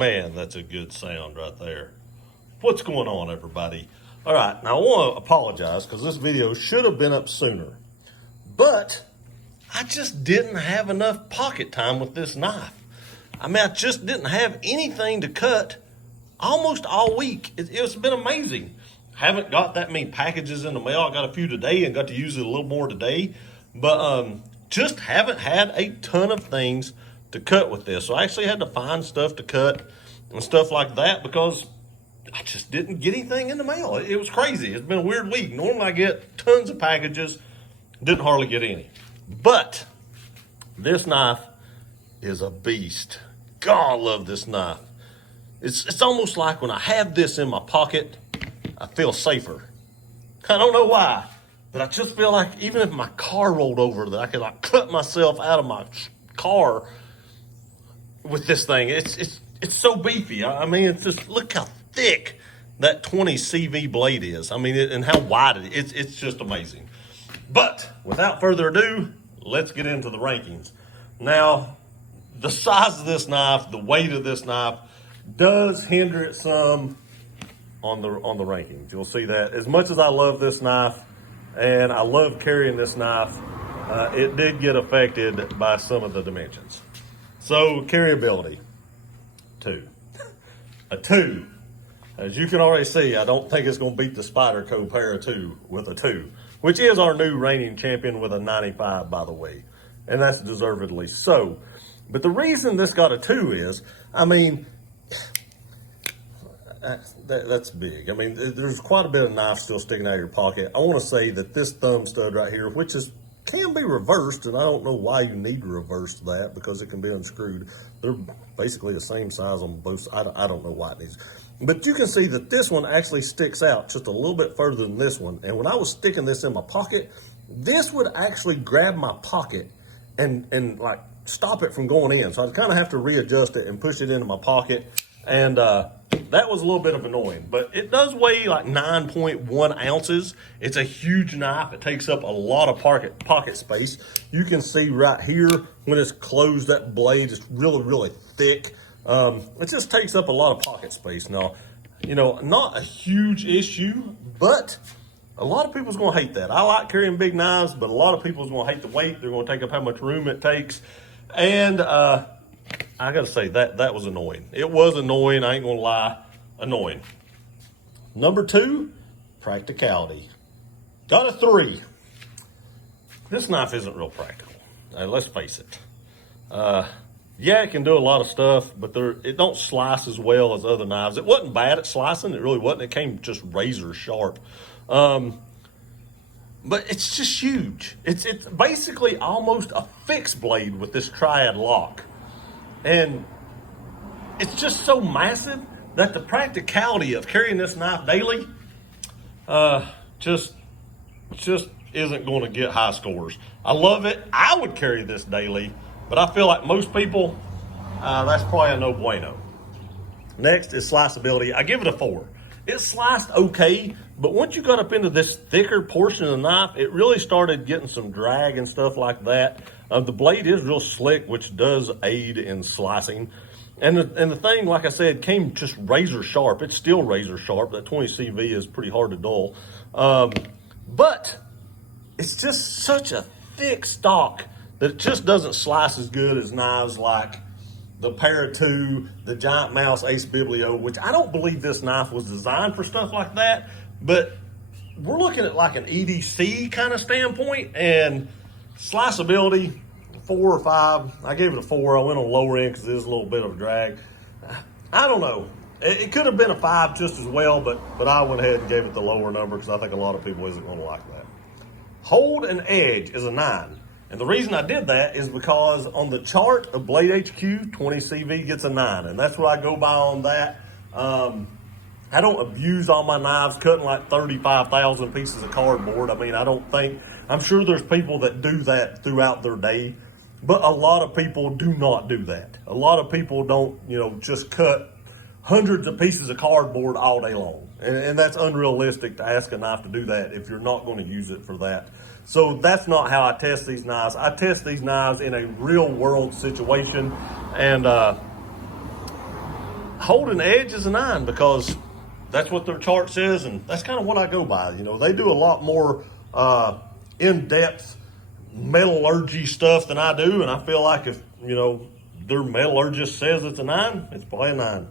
Man, that's a good sound right there. What's going on, everybody? All right, now I want to apologize because this video should have been up sooner, but I just didn't have enough pocket time with this knife. I mean, I just didn't have anything to cut almost all week. It's been amazing. Haven't got that many packages in the mail. I got a few today and got to use it a little more today, but just haven't had a ton of things to cut with this. So I actually had to find stuff to cut and stuff like that because I just didn't get anything in the mail. It was crazy. It's been a weird week. Normally I get tons of packages, didn't hardly get any. But this knife is a beast. God, I love this knife. It's almost like when I have this in my pocket, I feel safer. I don't know why, but I just feel like even if my car rolled over, that I could like cut myself out of my car with this thing. It's so beefy. I mean, it's just, look how thick that 20 CV blade is. I mean, and how wide it is. It's just amazing. But without further ado, let's get into the rankings. Now, the size of this knife, the weight of this knife does hinder it some on the rankings. You'll see that. As much as I love this knife and I love carrying this knife, it did get affected by some of the dimensions. So carryability, 2. A 2. As you can already see, I don't think it's going to beat the Spyderco Para 2 with a 2, which is our new reigning champion with a 95, by the way. And that's deservedly so. But the reason this got a 2 is, I mean, that's big. I mean, there's quite a bit of knife still sticking out of your pocket. I want to say that this thumb stud right here, which can be reversed, and I don't know why you need to reverse that because it can be unscrewed. They're basically the same size on both. I don't know why it needs. But you can see that this one actually sticks out just a little bit further than this one. And when I was sticking this in my pocket, this would actually grab my pocket and like stop it from going in. So I'd kind of have to readjust it and push it into my pocket. And that was a little bit of annoying, but it does weigh like 9.1 ounces. It's a huge knife. It takes up a lot of pocket space. You can see right here when it's closed, that blade is really, really thick. It just takes up a lot of pocket space. Now, you know, not a huge issue, but a lot of people's gonna hate that. I like carrying big knives, but a lot of people's gonna hate the weight. They're gonna take up how much room it takes. And I gotta say that was annoying. It was annoying, I ain't gonna lie, annoying. Number 2, practicality. Got a 3. This knife isn't real practical. Let's face it. Yeah, it can do a lot of stuff, but it don't slice as well as other knives. It wasn't bad at slicing, it really wasn't. It came just razor sharp. But it's just huge. It's basically almost a fixed blade with this triad lock. And it's just so massive that the practicality of carrying this knife daily just isn't going to get high scores. I love it. I would carry this daily, but I feel like most people, that's probably a no bueno. Next is sliceability. I give it a 4. It sliced okay, but once you got up into this thicker portion of the knife, it really started getting some drag and stuff like that. The blade is real slick, which does aid in slicing. And the thing, like I said, came just razor sharp. It's still razor sharp. That 20 CV is pretty hard to dull. But it's just such a thick stock that it just doesn't slice as good as knives like the Para 2, the Giant Mouse Ace Biblio, which I don't believe this knife was designed for stuff like that. But we're looking at like an EDC kind of standpoint, and sliceability, 4 or 5. I gave it a 4. I went on lower end because it is a little bit of a drag. I don't know. It could have been a 5 just as well, but I went ahead and gave it the lower number because I think a lot of people isn't going to like that. Hold and edge is a 9. And the reason I did that is because on the chart of Blade HQ, 20 CV gets a 9. And that's what I go by on that. I don't abuse all my knives, cutting like 35,000 pieces of cardboard. I mean, I'm sure there's people that do that throughout their day, but a lot of people do not do that. A lot of people don't, just cut hundreds of pieces of cardboard all day long. And that's unrealistic to ask a knife to do that if you're not going to use it for that. So that's not how I test these knives. I test these knives in a real world situation. And holding edge is a 9 because that's what their chart says, and that's kind of what I go by. You know, they do a lot more in-depth metallurgy stuff than I do, and I feel like if, you know, their metallurgist says it's a 9, it's probably a 9.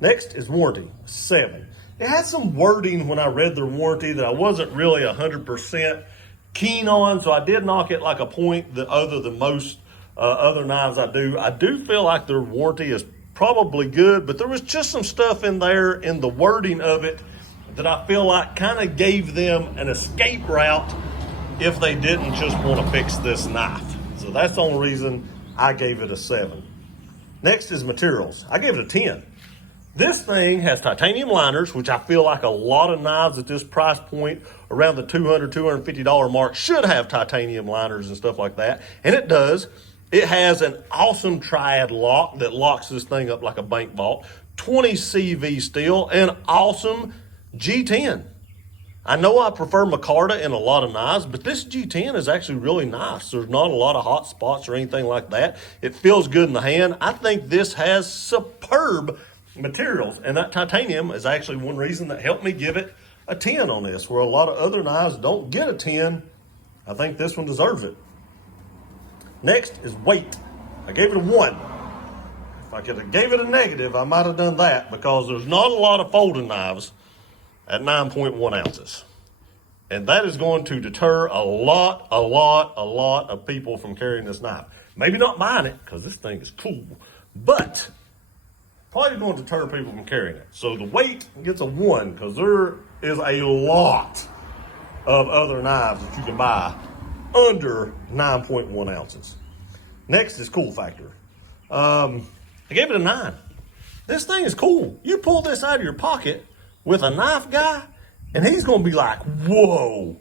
Next is warranty, 7. It had some wording when I read their warranty that I wasn't really 100% keen on, so I did knock it like a point that other than most other knives I do. I do feel like their warranty is probably good, but there was just some stuff in there in the wording of it that I feel like kind of gave them an escape route if they didn't just want to fix this knife. So that's the only reason I gave it a 7. Next is materials. I gave it a 10. This thing has titanium liners, which I feel like a lot of knives at this price point around the $200, $250 mark should have titanium liners and stuff like that. And it does. It has an awesome triad lock that locks this thing up like a bank vault. 20 CV steel and awesome G10. I know I prefer micarta in a lot of knives, but this G10 is actually really nice. There's not a lot of hot spots or anything like that. It feels good in the hand. I think this has superb materials, and that titanium is actually one reason that helped me give it a 10 on this, where a lot of other knives don't get a 10. I think this one deserves it. Next is weight. I gave it a 1. If I could have gave it a negative, I might have done that because there's not a lot of folding knives at 9.1 ounces. And that is going to deter a lot of people from carrying this knife. Maybe not buying it because this thing is cool, but probably going to deter people from carrying it. So the weight gets a 1 because there is a lot of other knives that you can buy under 9.1 ounces. Next is cool factor. I gave it a 9. This thing is cool. You pull this out of your pocket with a knife guy, and he's going to be like, whoa,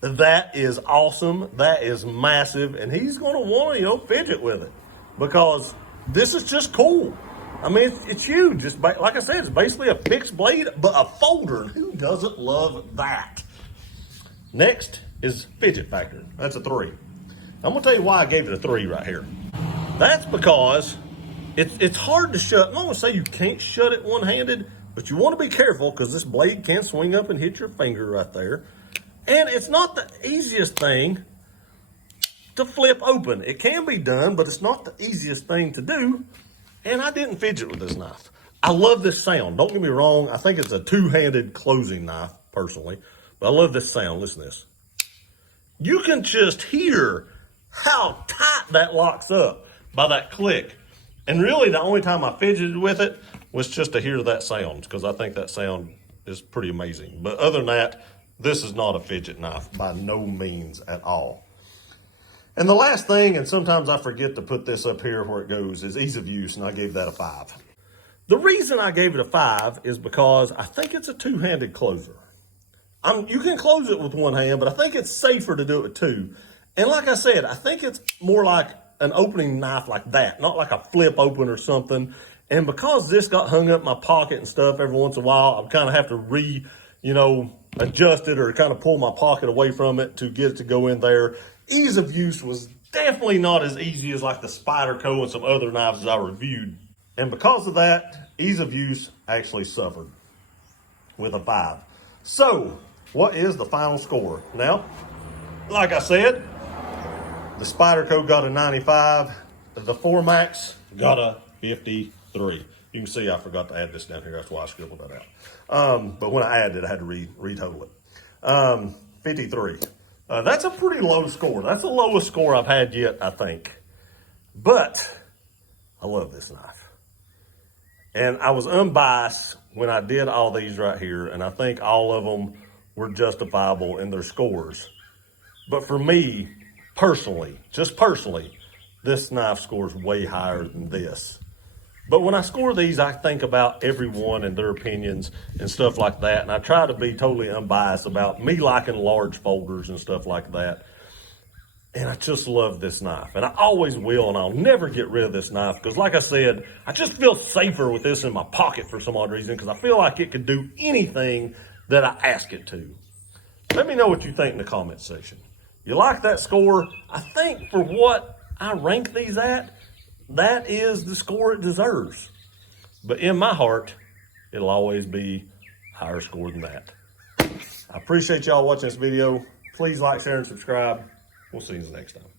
that is awesome. That is massive. And he's going to want to, you know, fidget with it because this is just cool. I mean, it's huge. It's like I said, it's basically a fixed blade, but a folder. And who doesn't love that? Next is fidget factor. That's a 3. I'm going to tell you why I gave it a 3 right here. That's because it's hard to shut. I'm not going to say you can't shut it one-handed, but you want to be careful because this blade can swing up and hit your finger right there. And it's not the easiest thing to flip open. It can be done, but it's not the easiest thing to do. And I didn't fidget with this knife. I love this sound. Don't get me wrong. I think it's a two-handed closing knife, personally. But I love this sound. Listen to this. You can just hear how tight that locks up by that click. And really, the only time I fidgeted with it was just to hear that sound, because I think that sound is pretty amazing. But other than that, this is not a fidget knife by no means at all. And the last thing, and sometimes I forget to put this up here where it goes, is ease of use, and I gave that a 5. The reason I gave it a 5 is because I think it's a two-handed closer. You can close it with one hand, but I think it's safer to do it with two. And like I said, I think it's more like an opening knife like that, not like a flip open or something. And because this got hung up in my pocket and stuff every once in a while, I kind of have to adjust it or kind of pull my pocket away from it to get it to go in there. Ease of use was definitely not as easy as like the Spyderco and some other knives I reviewed. And because of that, ease of use actually suffered with a 5. So, what is the final score? Now, like I said, the Spyderco got a 95. The 4Max got a 53. You can see I forgot to add this down here. That's why I scribbled that out. But when I added it, I had to retotal it. 53. That's a pretty low score. That's the lowest score I've had yet, I think. But I love this knife. And I was unbiased when I did all these right here, and I think all of them were justifiable in their scores. But for me, personally, just personally, this knife scores way higher than this. But when I score these, I think about everyone and their opinions and stuff like that. And I try to be totally unbiased about me liking large folders and stuff like that. And I just love this knife. And I always will, and I'll never get rid of this knife. Because like I said, I just feel safer with this in my pocket for some odd reason. Because I feel like it could do anything that I ask it to. Let me know what you think in the comment section. You like that score? I think for what I rank these at, that is the score it deserves. But in my heart, it'll always be higher score than that. I appreciate y'all watching this video. Please like, share, and subscribe. We'll see you next time.